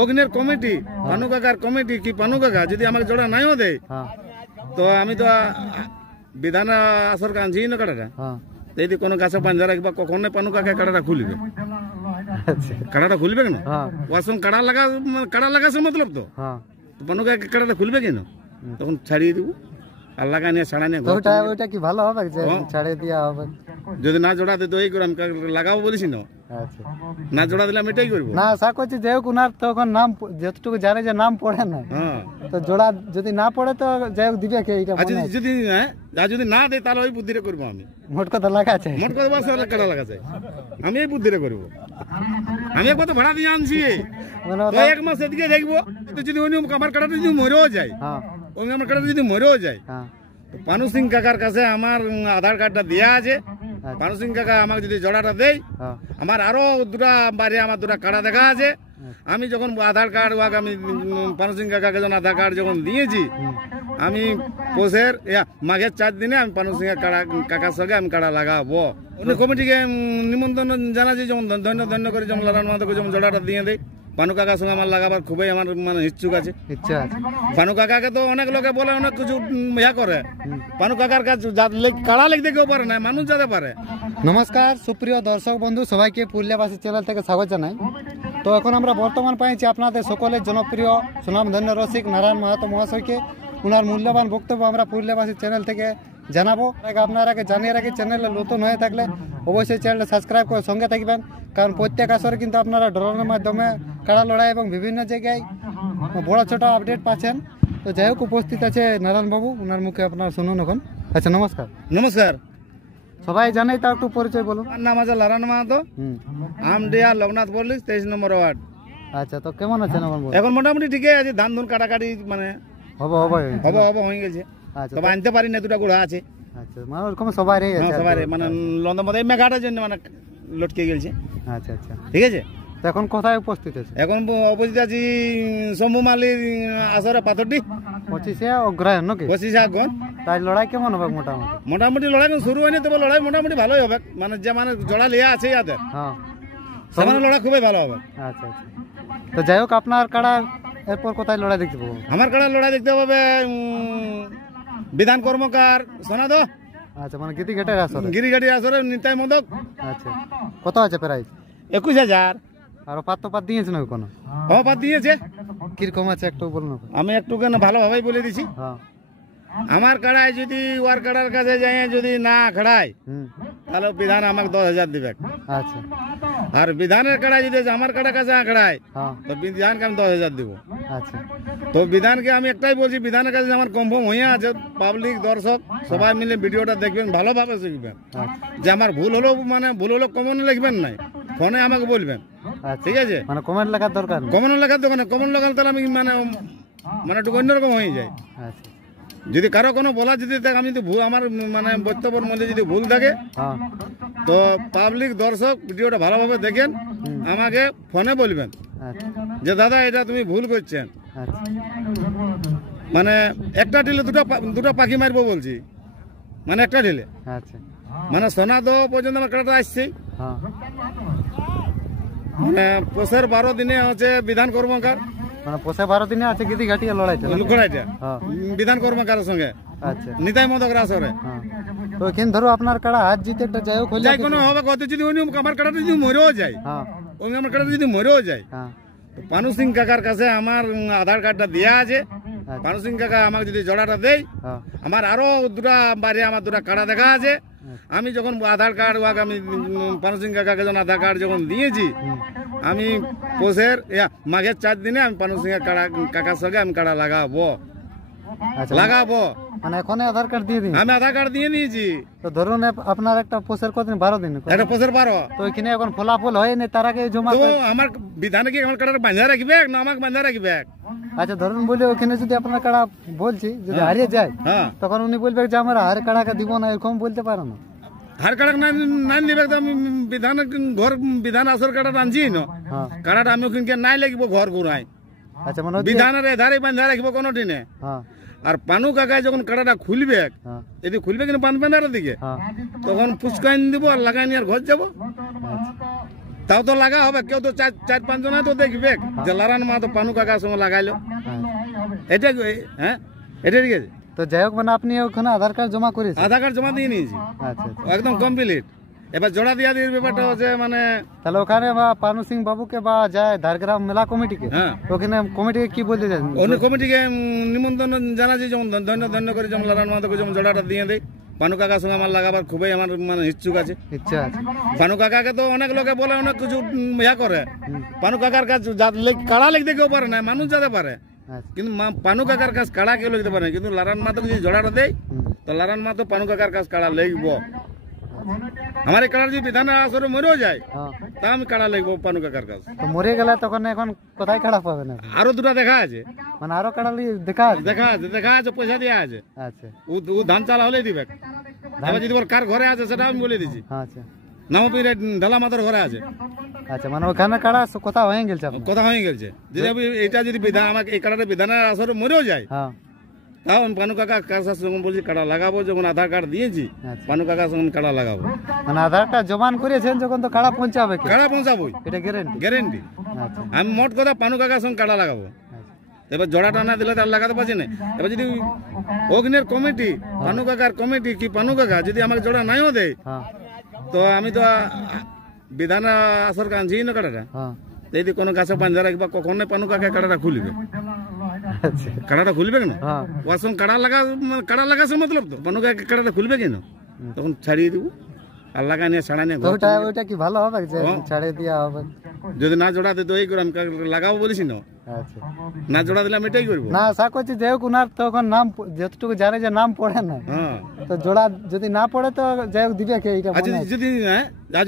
অগ্নের committee Panu কাকার committee কি পানু কাকা যদি আমাকে জোড়া নাইও দেয় তো আমি তো বিধান আসর কাঁদছি না কাটাটা যদি কোনো গাছে বাঁধা রাখবা কখন পানু কাকা কাটাটা খুলবে কাটাটা খুলবে কেন ওর সঙ্গে কাড়া লাগাছে মতলব তো পানু কাকা কাটাটা খুলবে কেন তখন ছাড়িয়ে দিব আর লাগা নিয়ে ছাড়া নিয়ে ওইটা কি ভালো হবে যে ছাড়িয়ে দেওয়া হবে যদি না জোড়া দিতে ওই করে আমি লাগাবো বলেছি না না জোড়া দিলাম এটাই করবো না আশা করছি যে ওনার তখন নাম যতটুকু জানে যে নাম পড়ে না তো জোড়া যদি না পড়ে তো যাই হোক দিবে কে এটা যদি না দেয় তাহলে ওই বুদ্ধিটা করবো আমি মোট কথা লাগা চাই মোট কথা বলছে কাটা লাগা চাই আমি এই বুদ্ধিটা করবো আমি একবার তো ভাড়া দিয়ে আনছি এক মাস এদিকে দেখবো যদি আমার কাটাটা যদি মরেও যায় আমার কাটাটা যদি মরেও যায় পানু সিং কাকার কাছে আমার আধার কার্ডটা দেওয়া আছে পানু সিং কাকা আমাকে যদি জোড়াটা দেয় আমার আরো দুটা বাড়ি আমার দুটা কাড়া দেখা আছে আমি যখন আধার কার্ড আমি পানু সিং কাকাকে যখন আধার কার্ড যখন দিয়েছি আমি পোষের মাঘের 4 দিনে আমি পানু সিং কাকার সঙ্গে আমি কাড়া লাগাবো কমিটিকে নিমন্ত্রণ জানাচ্ছি যেমন ধন্য করে যেমন লালান মাহাতোকে যেমন জোড়াটা দিয়ে দেয় পানু কাকার সঙ্গে আমার লাগাবার খুবই আমার মানে ইচ্ছুক আছে পানু কাকাকে তো অনেক লোকে বলে অনেক কিছু ইয়া করে পানু কাকার কাছে কাড়া লিখতে কেউ পারে না মানুষ যেতে পারে। নমস্কার সুপ্রিয় দর্শক বন্ধু সবাইকে পুরুলিয়াবাসী চ্যানেল থেকে স্বাগত জানাই। তো এখন আমরা বর্তমান পাইছি আপনাদের সকলের জনপ্রিয় সুনামধন্য রসিক নারায়ণ মাহাতো মহাশয়কে ওনার মূল্যবান বক্তব্য আমরা পুরুলিয়াবাসী চ্যানেল থেকে জানাবো। আপনারাকে জানিয়ে রাখি চ্যানেলে নতুন হয়ে থাকলে অবশ্যই চ্যানেলটা সাবস্ক্রাইব করে সঙ্গে থাকবেন, কারণ প্রত্যেক আসরে কিন্তু আপনারা ড্রোনের মাধ্যমে কাড়া লড়াই এবং বিভিন্ন জায়গায় বড় ছোট আপডেট পাচ্ছেন। তো যাই হোক উপস্থিত আছে নারায়ণবাবু, ওনার মুখে আপনারা শুনুন এখন। আচ্ছা নমস্কার। নমস্কার। সবাই জানেই তার একটু পরিচয় বলুন। আমার নাম আছে নারায়ণ মাহাতো, আমডিয়া লোকনাথ পল্লী 23 নম্বর ওয়ার্ড। আচ্ছা তো কেমন আছেন এখন? মোটামুটি ঠিকই আছে, ধান ধুন কাটাকাটি মানে হব হয়ে গেছে। আচ্ছা তবে আনতে পারি না, দুটা গুড়া আছে। আচ্ছা মানে ওরকম সবাই মানে লন্দন মধ্যে মেঘাটার জন্য মানে লটকে গেছে। আচ্ছা আচ্ছা ঠিক আছে। এখন কোথায় উপস্থিত আছে? এখন উপস্থিত আছি শম্ভু মালির আসরে পাথরটি 25 অগ্রহায়ণ নাকি? 25 আগুন। তাই লড়াই কেমন হবে? মোটামুটি লড়াই শুরু হয়নি, তবে লড়াই মোটামুটি ভালোই হবে। মানে যে মানে জোড়া লিয়া আছে ইয়াদের সেখানে লড়াই খুবই ভালো হবে। আচ্ছা আচ্ছা। তো যাই হোক আপনার কাড়া এরপর কোথায় লড়াই দেখতে পাবো? আমার কাড়া লড়াই দেখতে পাবে বিধান কর্মকার সোনাদো। আচ্ছা মানে গিরিঘাটের আসরে? গিরিঘাটের আসরে নিতাই মদক। আচ্ছা কত আছে প্রাইস? 21,000। আর পাত দিয়েছে না কোনো? পাত দিয়েছে। কিরকম আছে একটু বলুন। আমি একটু কেন ভালোভাবেই বলে দিছি। আমার কাড়ায় যদি ওয়ার কাড়ার কাছে যাই যদি না খাড়ায় তাহলে বিধান আমাকে 10,000 দিবে। আচ্ছা। আর বিধানের কাড়ায় যদি আমার কাড়ার কাছে খাড়ায় তো বিধানকে আমি 10,000 দিব। আচ্ছা। তো বিধানকে আমি একটাই বলছি, বিধানের কাছে আমার কনফার্ম হয়ে আছে, পাবলিক দর্শক সবাই মিলে ভিডিওটা দেখবেন, ভালোভাবে শিখবেন। যে আমার ভুল হলো মানে ভুল হলো কমেন্ট লিখবেন নাই, ফোনে আমাকে বলবেন। ঠিক আছে। মানে কমেন্ট লেখার দরকার? কমেন্ট লেখার দরকার নেই। কমেন্ট লেখার তাহলে আমি মানে একটু অন্যরকম হয়ে যায়। আচ্ছা। যদি কারো কোনো বলা যদি থাকে, আমি যদি আমার মানে বক্তব্যের মধ্যে যদি ভুল থাকে তো পাবলিক দর্শক ভিডিওটা ভালোভাবে দেখেন, আমাকে ফোনে বলবেন যে দাদা এটা তুমি ভুল করছেন। মানে একটা ঢিলে দুটা পাখি মারবো বলছি, মানে একটা ঢিলে। মানে সোনাদো পর্যন্ত আমার কাটাটা আসছে। মানে পোষের 12 দিনে হচ্ছে বিধান কর্মকার, মানে পোষে 12 দিনে আছে গিরিঘাটিয়া লড়াইটা বিধান কর্মকারের সঙ্গে। আচ্ছা। নিতাই মদক আসরে। তো এখানে ধরো আপনার কাড়া হাত জিতে একটা যাই হোক যাই কোনো হবে কত যদি আমার কাড়াটা যদি মরেও যায়, আমার কাড়াটা যদি মরেও যায়, পানু সিং কাকার কাছে আমার আধার কার্ডটা দেওয়া আছে। পানু সিং কাকা আমাকে যদি জোড়াটা দেয় আমার আরো দুটা বাড়ি আমার দুটা কাড়া দেখা আছে। আমি যখন আধার কার্ড আমি পানু সিং কাকাকে যখন আধার কার্ড যখন দিয়েছি আমি পোষের মাঘের 4 দিনে আমি পানু সিং কাকার সঙ্গে আমি কাড়া লাগাবো। লাগাবো মানে এখন আধার কার্ড দিয়ে দিন? আমি আধার কার্ড দিয়ে নিয়েছি। তো ধরুন আপনার একটা পোষের কতদিন? 12 দিন। একটা পোষের 12। তো ওইখানে এখন ফলাফল হয়নি, তার আগে জমা আমার বিধানে কি আমার কাড়া বাঁধা রাখবে না আমাকে বাঁধা রাখবে? আচ্ছা ধরুন বলে ওখানে যদি আপনার কাড়া বলছি যদি হারিয়ে যায় তখন উনি বলবে যে আমার হার কাড়াকে দিব না, এরকম বলতে পারে না? হার কাড়া নাই নিবে তো আমি বিধান ঘর বিধান আসর কাড়া আনছি না, কাড়াটা আমি ওখানে নাই লাগবো ঘর ঘুরাই। আচ্ছা মানে বিধানের এধারে বাঁধা রাখবো কোনো দিনে। আর পানু কাকায় যখন কাড়াটা খুলবে, যদি খুলবে কিন্তু বাঁধবে না দিকে, তখন পুচকাইন দিব আর লাগাই নিয়ে আর ঘর যাবো। তাও তো লাগা হবে, কেউ তো চার পাঁচ জনে তো দেখবে যে লারান মাহাতো পানু কাকার সঙ্গে লাগাইলো। এটা হ্যাঁ, এটা ঠিক আছে। তো যাই হোক, মানে আপনি ওখানে আধার কার্ড জমা করেছেন? আধার কার্ড জমা দিয়ে নিয়েছি, আচ্ছা, একদম কমপ্লিট। এবার জোড়া দিয়া দিয়ে ব্যাপারটা হচ্ছে মানে তাহলে ওখানে বা পানু সিং বাবুকে বা যায় ঝাড়গ্রাম মেলা কমিটিকে, হ্যাঁ ওখানে কমিটিকে কি বলতে চান? অন্য কমিটিকে নিমন্ত্রণ জানাচ্ছি, যেমন ধন্য করে যেমন লারান মাহাতোকে যেমন জোড়াটা দিয়ে দেয়। পানু কাকার সঙ্গে আমার লাগাবার খুবই আমার মানে ইচ্ছুক আছে, ইচ্ছা আছে। পানু কাকাকে তো অনেক লোকে বলে অনেক কিছু ইয়া করে, পানু কাকার কাজ কাড়া লিখতে কেউ পারে না, মানুষ যাতে পারে, কিন্তু পানু কাকার কাজ কাড়া কেউ লিখতে পারে না। কিন্তু লারান মাহাতোকে যদি জোড়াটা দেয় তো লারান মাহাতো পানু কাকার কাজ কাড়া লিখব। আমার এই কাড়ার যদি বিধানের আসরে মরেও যায় তা আমি কাড়া লিখবো পানু কাকার কাজ। তো মরে গেলে তখন এখন কোথায় কাড়া পাবে না? আরো দুটা দেখা আছে, মানে আরো কাড়া দেখা আছে? দেখা আছে, পয়সা দেওয়া আছে। আচ্ছা, ও ধান চালা হলেই দিবে। এবার যদি কার ঘরে আছে সেটা আমি বলে দিচ্ছি। আচ্ছা, নামপীর ঢালা মাতার ঘরে আছে। আচ্ছা, মানে ওখানে কাড়া কথা হয়ে গেছে, কথা হয়ে গেছে। যদি আমি এটা যদি বিধান আমাকে এই কাড়াটা বিধানের আসরে মরেও যায়, হ্যাঁ, তাও আমি পানু কাকা কার সঙ্গে বলছি কাড়া লাগাবো। যখন আধার কার্ড দিয়েছি পানু কাকার সঙ্গে কাড়া লাগাবো। মানে আধার কার্ড জমান করেছেন যখন, তো কাড়া পৌঁছাবে? কাড়া পৌঁছাবো, এটা গ্যারেন্টি? গ্যারেন্টি। আচ্ছা, আমি মোট কথা পানু কাকার সঙ্গে কাড়া লাগাবো। এবার জোড়াটা না দিলে তার লাগাতে পারছি না। এবার যদি অগ্নের কমিটি, পানু কাকার কমিটি কি পানু কাকা যদি আমাকে জোড়া নাইও দেয়, তো আমি তো বিধান আসর কাঁদছি না কাড়াটা। যদি কোনো গাছে বান্ধা রাখবা কখনো পানু কাকা কাড়াটা খুলবে, কাড়াটা খুলবে কেন? ওর সঙ্গে কাড়া লাগাছে মতলব তো পানু কাকা কাড়াটা খুলবে কেন? তখন ছাড়িয়ে দিব আর লাগা নিয়ে ছাড়া নিয়ে। ওইটা কি ভালো হবে যে ছাড়িয়ে দেওয়া হবে? যদি না জোড়া দিতে ওই করে আমি লাগাবো বলেছি না, না জোড়া দিলে আমি এটাই করবো না। আশা করছি যে হোক উনার তখন নাম যতটুকু জানে যে নাম পড়ে না, তো জোড়া যদি না পড়ে তো যাই হোক দিবে কে? যদি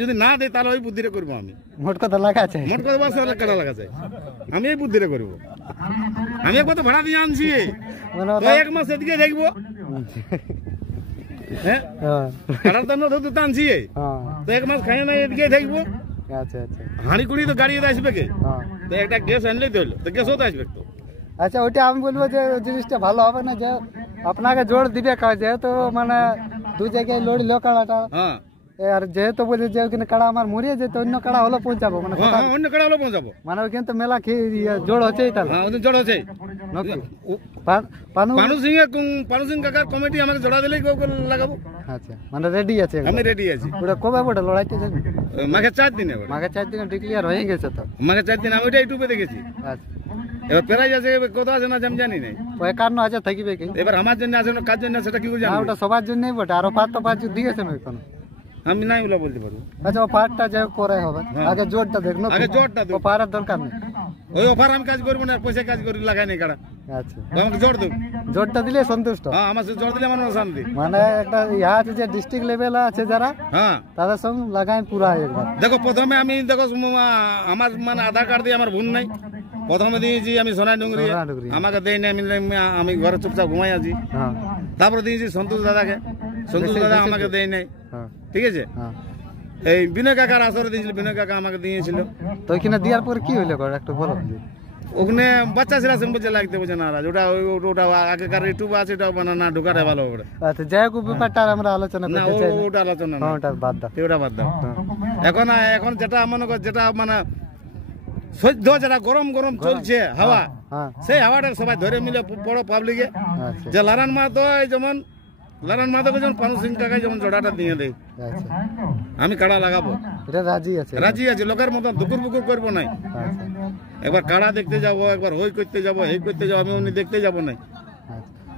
যদি না দেয় তাহলে ওই বুদ্ধিটা করবো আমি। মোট কথা লাগাচ্ছে, মোট কথা বাস কাটা লাগাচ্ছে, আমি এই বুদ্ধিটা করবো। আমি একবার তো ভাড়া দিয়ে আনছি, এক মাস এদিকে দেখবো। হ্যাঁ, কাটার দাম তো আনছি, তো এক মাস খাই না এদিকে দেখবো। আচ্ছা, আচ্ছা, হাঁড়ি কুড়ি তো গাড়ি আসবে কে? তো একটা গ্যাস আনলেই তো হলো, তো গ্যাসও তো আসবে তো। আচ্ছা, ওইটা আমি বলবো যে জিনিসটা ভালো হবে না যে আপনাকে জোর দিবে কাজ, যেহেতু মানে দু জায়গায় লড়িল কাড়াটা, আর যেহেতু বলি যে ওখানে কাড়া আমার মরিয়ে যেত, অন্য কাড়া হলো পৌঁছাবো, মানে অন্য কাড়া হলো পৌঁছাবো, মানে ওইখানে তো মেলা জোর হচ্ছেই, তাহলে জোর হচ্ছে। পানু সিং কাকার কমিটি আমাকে জোড়া দিলেই লাগাবো। আচ্ছা, মানে রেডি আছে? আমি রেডি আছি। ওটা কবে ওটা লড়াইতে যাবে? মাঘে 4 দিনে। মাঘে 4 দিনে ডিক্লিয়ার হয়ে গেছে তো? মাঘে 4 দিন, আমি ওইটা ইউটিউবে দেখেছি। আচ্ছা, এবার প্রাইজ আছে কত আছে না আমি জানি নাই। 51,000 থাকবে কি? এবার আমার জন্য আছে না কার জন্য সেটা কি করে জানি? ওটা সবার জন্যই বটে, আরো 5 দিয়েছে না এখন? আমি নাই ওলা বলতে পারবো। আচ্ছা, ও পার্টটা যাই পরে হবে, আগে জোরটা দেখনো, আগে জোরটা দেব। ও পারার দরকার নেই, ওই অফার আমি কাজ করবো না, পয়সা কাজ করি লাগাই নাই কাড়া। আচ্ছা, আমাকে জোর দেব, জোরটা দিলে সন্তুষ্ট। হ্যাঁ, আমার জোর দিলে আমার শান্তি। মানে একটা ইয়া আছে যে ডিস্ট্রিক্ট লেভেল আছে যারা, হ্যাঁ, তাদের সঙ্গে লাগাই পুরা একবার। দেখো প্রথমে আমি দেখো আমার মানে আধার কার্ড দিয়ে আমার ভুল নাই, প্রথমে দিয়েছি আমি সোনাই ডুঙ্গরি, আমাকে দেয় না, আমি ঘরে চুপচাপ ঘুমাই আছি। তারপরে দিয়েছি সন্তোষ দাদাকে, সন্তোষ দাদা আমাকে দেয় নাই, ঠিক আছে। এই বিনয় কাকার আসরে দিয়েছিল, বিনয় কাকা আমাকে দিয়েছিল। তো ওইখানে দেওয়ার পর কি হইলো একটু বলো? ওখানে বাচ্চা ছেলে বলছে লাগতে বলছে না, ওটা ওটা আগেকার ইউটিউব আছে, ওটা না ঢুকারে ভালো ওটা। আচ্ছা, যাই হোক ব্যাপারটা আমরা আলোচনা করতে চাই না, ওটা আলোচনা না, ওটা বাদ দাও, ওটা বাদ দাও। এখন যেটা মনে কর, যেটা মানে সহ্য, যেটা গরম গরম চলছে হাওয়া, সেই হাওয়াটা সবাই ধরে মিলে বড় পাবলিকে যে লারান মাহাতো, যেমন লারান মাহাতোকে যেমন পানু সিং কাকা যেমন জোড়াটা দিয়ে দেয়, আমি কাড়া লাগাবো, এটা রাজি আছে, রাজি আছে। লোকের মতন দুকুর বুকুর করবো নাই। একবার কাড়া দেখতে যাবো, একবার হই করতে যাবো, এই করতে যাবো, আমি উনি দেখতে যাবো নাই।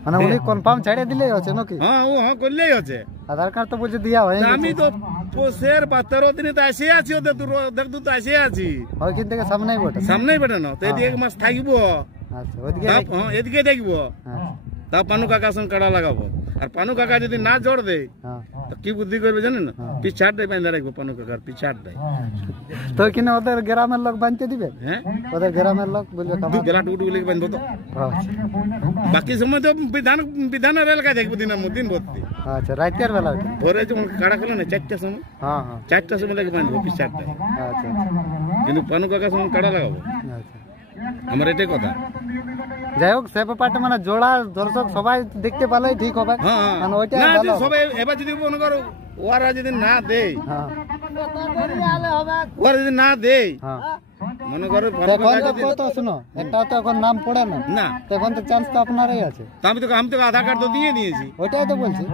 মানে উনি কনফার্ম ছাড়ে দিলেই হচ্ছে নাকি? হ্যাঁ, ও হ্যাঁ করলেই হচ্ছে। আধার কার্ড তো বলছে দিয়া হয়, আমি তো পোষের 13 দিনে তো আসে আছি, ওদের দেখ তো আসে আছি, ওইখান থেকে সামনেই বটে, সামনেই বেটে না, তো এদিকে এক মাস থাকবো। আচ্ছা, ওইদিকে এদিকে দেখবো, তা পানু কাকার সঙ্গে কাড়া লাগাবো। আর পানু কাকা যদি না জোর দেয় তো কি বুদ্ধি করবে জানেন না, পিছাট দেয় বাঁধা রাখবো, পানু কাকার পিছাট দেয়। তো কিনা ওদের গ্রামের লোক বাঁধতে দিবে? হ্যাঁ, ওদের গ্রামের লোক বলবে বেলা টুকু বলে বাঁধবো তো, বাকি সময় তো বিধানের এলাকায় দেখবো দিন ভর্তি। আচ্ছা, রাতের বেলা ভোরে যখন কাড়া খোলে না 4টার সময়, 4টার সময় লাগে বাঁধবো পিছাট দেয়। আচ্ছা, কিন্তু পানু কাকার সঙ্গে কাড়া লাগাবো, আমার এটাই কথা। যাই হোক, সে ব্যাপারটা মানে জোড়া দর্শক সবাই দেখতে পারলেই ঠিক হবে, মানে ওইটা ভালো। সবাই এবার যদি মনে করো ওরা যদি না দেয়, ওরা যদি না দেয়, হ্যাঁ মনে করো এখন তো কত শুনো, একটা তো এখন নাম পড়ে না, না, তখন তো চান্স তো আপনারই আছে। তো আমি তো আধার কার্ড তো দিয়ে দিয়েছি। ওইটাই তো বলছি।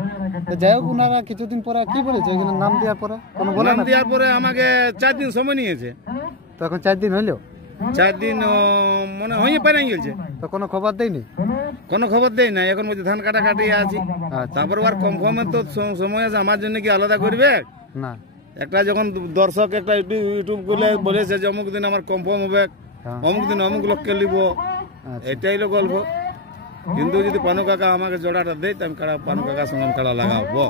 তো যাই হোক, ওনারা কিছুদিন পরে কি বলেছে ওইখানে নাম দেওয়ার পরে কোনো বলে নাম না? দেওয়ার পরে আমাকে 4 দিন সময় নিয়েছে। তো এখন 4 দিন হইলো, 4 দিন মনে হয়ে পারে গেছে, তো কোনো খবর দেয়নি? কোনো খবর দেয় না। এখন বলছে ধান কাটাকাটি আছি, আচ্ছা। তারপর আর কনফার্মের তো সময় আছে। আমার জন্য কি আলাদা করবে? না। একটা যখন দর্শক একটা ইউটিউব করলে বলেছে যে অমুক দিন আমার কনফার্ম হবে, হ্যাঁ। অমুক দিন অমুক লোককে নিব, আচ্ছা। এটাই হলো গল্প। কিন্তু যদি পানু কাকা আমাকে জোড়াটা দেয়, তো আমি পানু কাকার সঙ্গে আমি কাড়া লাগাবো।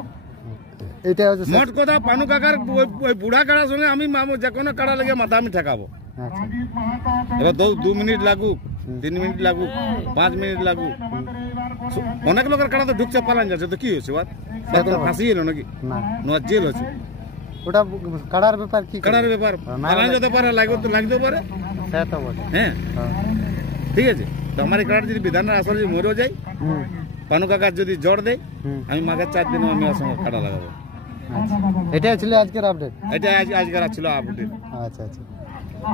এইটা হচ্ছে মোট কথা পানু কাকার ওই বুড়া কাড়ার সঙ্গে আমি যে কোনো কাড়া লেগে মাথা আমি ঠেকাবো। আচ্ছা। এবার 2 মিনিট লাগুক, 3 মিনিট লাগুক, 5 মিনিট লাগুক, অনেক লোকের কাড়া তো ঢুকছে, পালান যাচ্ছে, তো কি হয়েছে? ফাঁসি এলো নাকি? না, না জেল হচ্ছে। ওটা কাড়ার ব্যাপার, কি কাড়ার ব্যাপার, না, পালান যেতে পারে, লাগতে পারে। সেটা তো বটে। হ্যাঁ, হ্যাঁ। ঠিক আছে। তো আমার এই কাড়ার যদি বিধানটা আসলে যদি মরেও যায়, হুম, পানু কাকার যদি জ্বর দেয়, হুম। আমি মাঘের 4 দিনে আমি ওর সঙ্গে কাড়া লাগাবো। আচ্ছা। এটাই ছিল আজকের আপডেট। এটা আজকাল ছিল আপডেট। আচ্ছা আচ্ছা,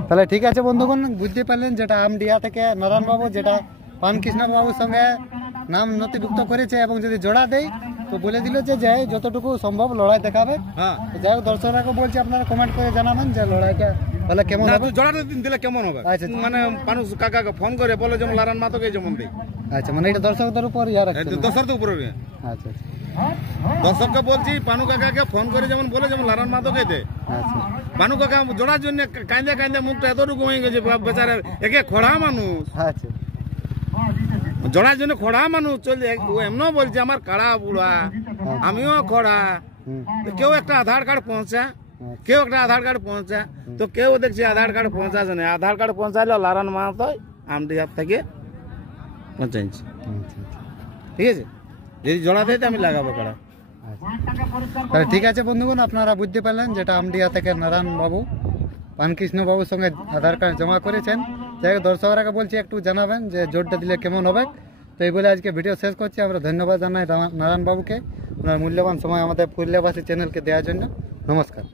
তাহলে ঠিক আছে বন্ধুগণ, বুঝতে পারলেন যেটা আমডিয়া থেকে নারায়ণবাবু যেটা পানকৃষ্ণ বাবুর সঙ্গে নাম নথিভুক্ত করেছে, এবং যদি জোড়া দেয় তো বলে দিল যে যাই যতটুকু সম্ভব লড়াই দেখাবে। হ্যাঁ, তো যাই হোক, দর্শকরা বলছি আপনারা কমেন্ট করে জানাবেন যে লড়াইটা তাহলে কেমন না হবে। তুই জোড়াটা দিলে কেমন হবে? আচ্ছা। মানে পানু কাকাকে ফোন করে বলে যেমন লারান মাতকে যেমন দেয়, আচ্ছা, মানে এটা দর্শকদের উপর ইয়া রাখছে না? দশর তো উপরে। আচ্ছা আচ্ছা দর্শককে বলছি পানু কাকাকে ফোন করে যেমন বলে যেমন লারান মাতকে দেয়। আচ্ছা। পানু কাকা জোড়ার জন্য কাঁদে কাঁদে মুখটা এতটুকু হয়ে গেছে, বেচারা একে খোড়া মানুষ, আচ্ছা। জোড়ার জন্য খোড়া মানুষ চলে। ও এমন বলছে আমার কাড়া বুড়া, আমিও খোড়া। হুম। তো কেউ একটা আধার কার্ড পৌঁছা, কেউ একটা আধার কার্ড পৌঁছা, তো কেউ দেখছি আধার কার্ড পৌঁছাছে না। আধার কার্ড পৌঁছাইলো লারান মাহাতো আমডিহাট থেকে পৌঁছাইছি। আচ্ছা, আচ্ছা। ঠিক আছে, যদি জোড়া দেয় তো আমি লাগাবো কাড়া। তাহলে ঠিক আছে বন্ধুগণ, আপনারা বুঝতে পারলেন যেটা আমডিয়া থেকে নারায়ণ বাবু পানকৃষ্ণ বাবুর সঙ্গে আধার কার্ড জমা করেছেন। যাই হোক, দর্শকরা বলছি একটু জানাবেন যে জোরটা দিলে কেমন হবে। তো এই বলে আজকে ভিডিও শেষ করছি। আমরা ধন্যবাদ জানাই নারায়ণ বাবুকে ওনার মূল্যবান সময় আমাদের পুরুলিয়াবাসী চ্যানেলকে দেওয়ার জন্য। নমস্কার।